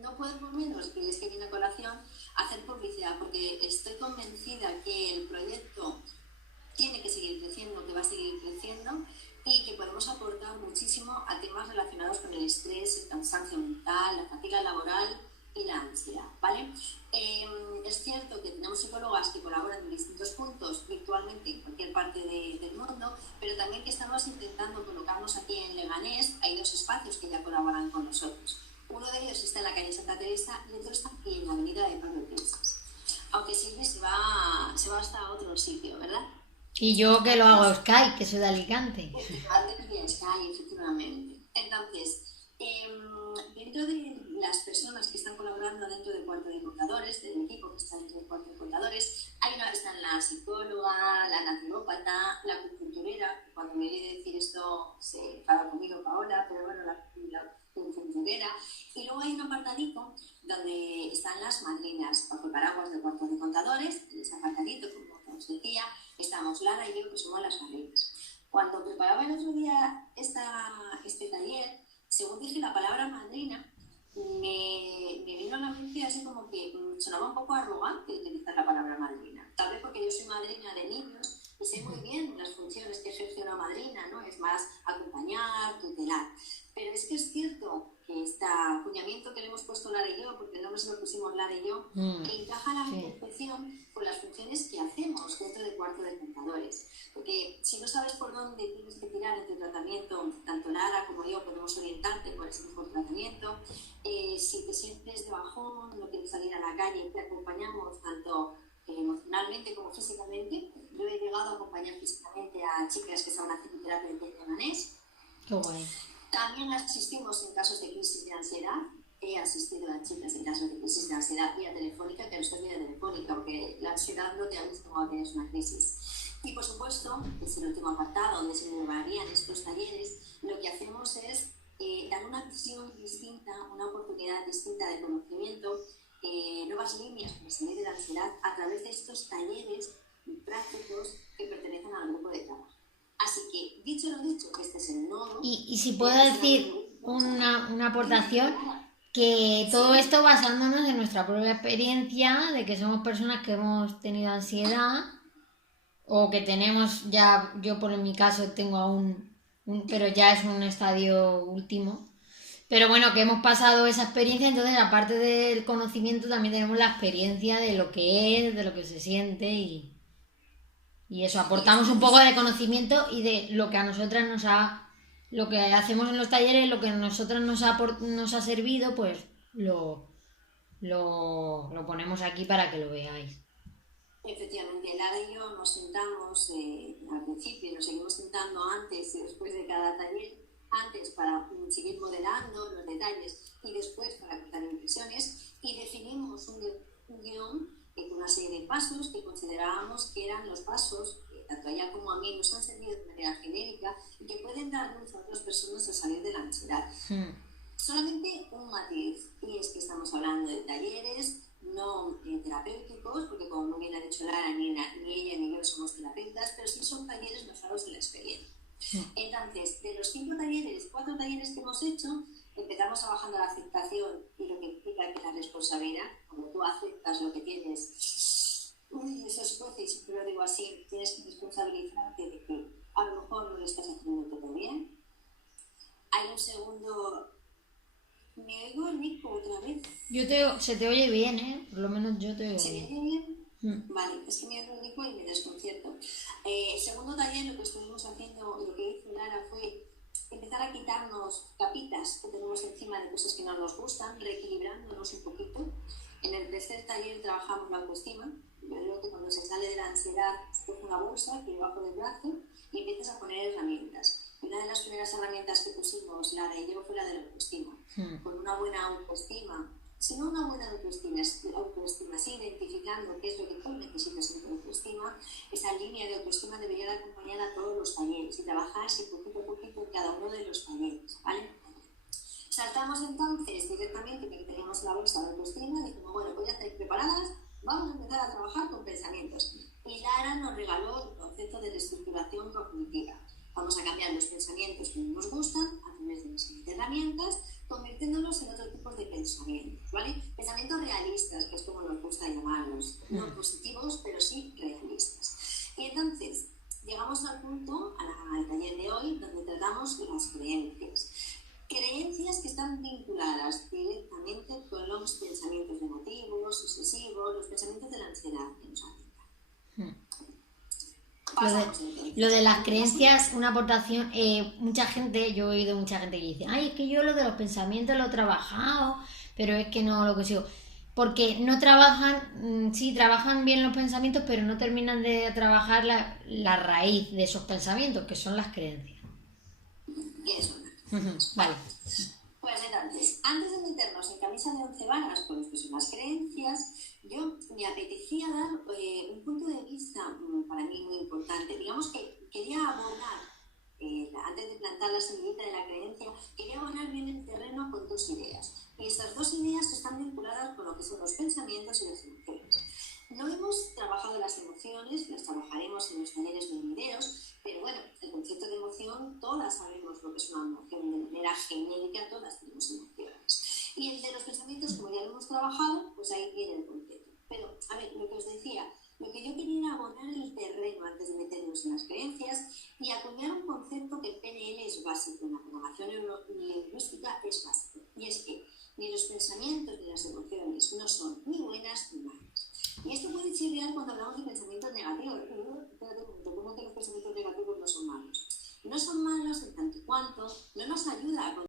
no podemos menos, y es que viene a colación, hacer publicidad, porque estoy convencida que el proyecto tiene que seguir creciendo, que va a seguir creciendo y que podemos aportar muchísimo a temas relacionados con el estrés, el cansancio mental, la fatiga laboral y la ansiedad, ¿vale? Es cierto que tenemos psicólogas que colaboran en distintos puntos virtualmente en cualquier parte del mundo, pero también que estamos intentando colocarnos aquí en Leganés. Hay 2 espacios que ya colaboran con nosotros. Uno de ellos está en la calle Santa Teresa y otro está aquí en la avenida de Pablo Iglesias. Aunque Silvia se va hasta otro sitio, ¿verdad? Y yo que lo hago Sky, que soy de Alicante. Sky, efectivamente. Entonces, dentro de las personas que están colaborando dentro del cuarto de contadores, del equipo que está dentro del cuarto de contadores, hay una que está la psicóloga, la naturópata, la acupunturera, que cuando me oye decir esto se enfada conmigo Paola, pero bueno, la acupunturera. Y luego hay un apartadito donde están las madrinas, bajo el paraguas del cuarto de contadores. En ese apartadito, como os decía, estamos Lara y yo, que somos las madrinas. Cuando preparaba el otro día este taller, según dije la palabra madrina, me vino a la mente así como que sonaba un poco arrogante utilizar la palabra madrina. Tal vez porque yo soy madrina de niños y sé muy bien las funciones que ejerce una madrina, ¿no? Es más acompañar, tutelar. Pero es que es cierto que este acuñamiento que le hemos puesto Lara y yo, porque el nombre se lo pusimos Lara y yo, encaja a la perfección con las funciones que hacemos dentro del cuarto de contadores. Porque si no sabes por dónde tienes que tirar en tu tratamiento, tanto Lara como yo podemos orientarte cuál es el mejor tratamiento. Si te sientes de bajón, no quieres salir a la calle, te acompañamos tanto emocionalmente como físicamente. Yo he llegado a acompañar físicamente a chicas que estaban haciendo terapia de Leganés. Qué guay. También asistimos en casos de crisis de ansiedad. He asistido a chicas en casos de crisis de ansiedad vía telefónica, que no estoy vía telefónica, porque la ansiedad no te avisa cuando tienes una crisis. Y por supuesto, es el último apartado donde se llevarían estos talleres. Lo que hacemos es dar una visión distinta, una oportunidad distinta de conocimiento, nuevas líneas para salir de la ansiedad a través de estos talleres prácticos que pertenecen al grupo de trabajo. Así que, dicho lo dicho, que este es el nodo. Y si puedo decir una aportación, que todo esto basándonos en nuestra propia experiencia, de que somos personas que hemos tenido ansiedad, o que tenemos ya, yo por mi caso tengo aún, pero ya es un estadio último. Pero bueno, que hemos pasado esa experiencia, entonces aparte del conocimiento también tenemos la experiencia de lo que es, de lo que se siente y eso, aportamos un poco de conocimiento y de lo que a nosotras lo que hacemos en los talleres, lo que a nosotras nos ha servido, pues lo ponemos aquí para que lo veáis. Efectivamente, Lara y yo nos sentamos al principio, nos seguimos sentando antes y después de cada taller, antes para seguir modelando los detalles y después para cortar impresiones, y definimos un guión con una serie de pasos que considerábamos que eran los pasos que tanto a ella como a mí nos han servido de manera genérica y que pueden dar luz a otras personas a salir de la ansiedad. Solamente un matiz, y es que estamos hablando de talleres no terapéuticos, porque como muy bien ha dicho Lara, ni ella ni yo somos terapeutas, pero sí son talleres basados en la experiencia. Entonces, de los 5 talleres, 4 talleres que hemos hecho, empezamos trabajando la aceptación y lo que implica que la responsabilidad, cuando tú aceptas lo que tienes, eso es fuerte, y siempre lo digo así, tienes que responsabilizarte de que a lo mejor no lo estás haciendo todo bien. Hay un segundo... ¿Me oigo el Nico otra vez? Se te oye bien, ¿eh? Por lo menos yo te oigo bien. ¿Se me oye bien? Vale, es que me oigo el Nico y me desconcierto. El segundo taller, lo que estuvimos haciendo, lo que hizo Lara fue empezar a quitarnos capitas que tenemos encima de cosas que no nos gustan, reequilibrándonos un poquito. En el tercer taller trabajamos la autoestima. Yo creo que cuando se sale de la ansiedad, se coge una bolsa que debajo del brazo y empiezas a poner herramientas. Y una de las primeras herramientas que pusimos Lara y yo fue la de la autoestima. Con una buena autoestima, si no una buena autoestima, sí, identificando qué es lo que tú necesitas en tu autoestima, esa línea de autoestima debería de acompañar a todos los talleres y trabajarse poquito a poquito en cada uno de los talleres, ¿vale? Saltamos entonces directamente, que teníamos la bolsa de autoestima, dijimos, bueno, pues ya estáis preparadas, vamos a empezar a trabajar con pensamientos. Y Lara nos regaló el concepto de reestructuración cognitiva. Vamos a cambiar los pensamientos que no nos gustan a través de una serie de herramientas, convirtiéndolos en otro tipo de pensamientos. ¿vale? Pensamientos realistas, que es como nos gusta llamarlos, no positivos, pero sí realistas. Y entonces, llegamos al punto, al taller de hoy, donde tratamos las creencias. Creencias que están vinculadas directamente con los pensamientos negativos, obsesivos, los pensamientos de la ansiedad que nos afectan. Lo de las creencias, una aportación, mucha gente, yo he oído mucha gente que dice, ay, es que yo lo de los pensamientos lo he trabajado, pero es que no lo consigo. Porque no trabajan, sí, trabajan bien los pensamientos, pero no terminan de trabajar la raíz de esos pensamientos, que son las creencias. ¿Qué son? Vale. Pues entonces, antes de meternos en camisa de 11 varas con lo que son las creencias, yo me apetecía dar un punto de vista para mí muy importante. Digamos que quería abordar, antes de plantar la semillita de la creencia, quería abonar bien el terreno con dos ideas. Y estas dos ideas están vinculadas con lo que son los pensamientos y las emociones. No hemos trabajado las emociones, las trabajaremos en los talleres venideros, pero bueno, el concepto de emoción, todas sabemos lo que es una emoción de manera genérica, todas tenemos emociones. Y el de los pensamientos, como ya lo hemos trabajado, pues ahí viene el concepto. Pero, a ver, lo que os decía, lo que yo quería era abonar el terreno antes de meternos en las creencias y acuñar un concepto que en PNL es básico, en la programación neurolingüística es básico. Y es que ni los pensamientos ni las emociones no son ni buenas ni malas. Y esto puede chirriar cuando hablamos de pensamientos negativos. Espérate un momento, ¿cómo que los pensamientos negativos no son malos? No son malos en tanto cuanto no nos ayuda a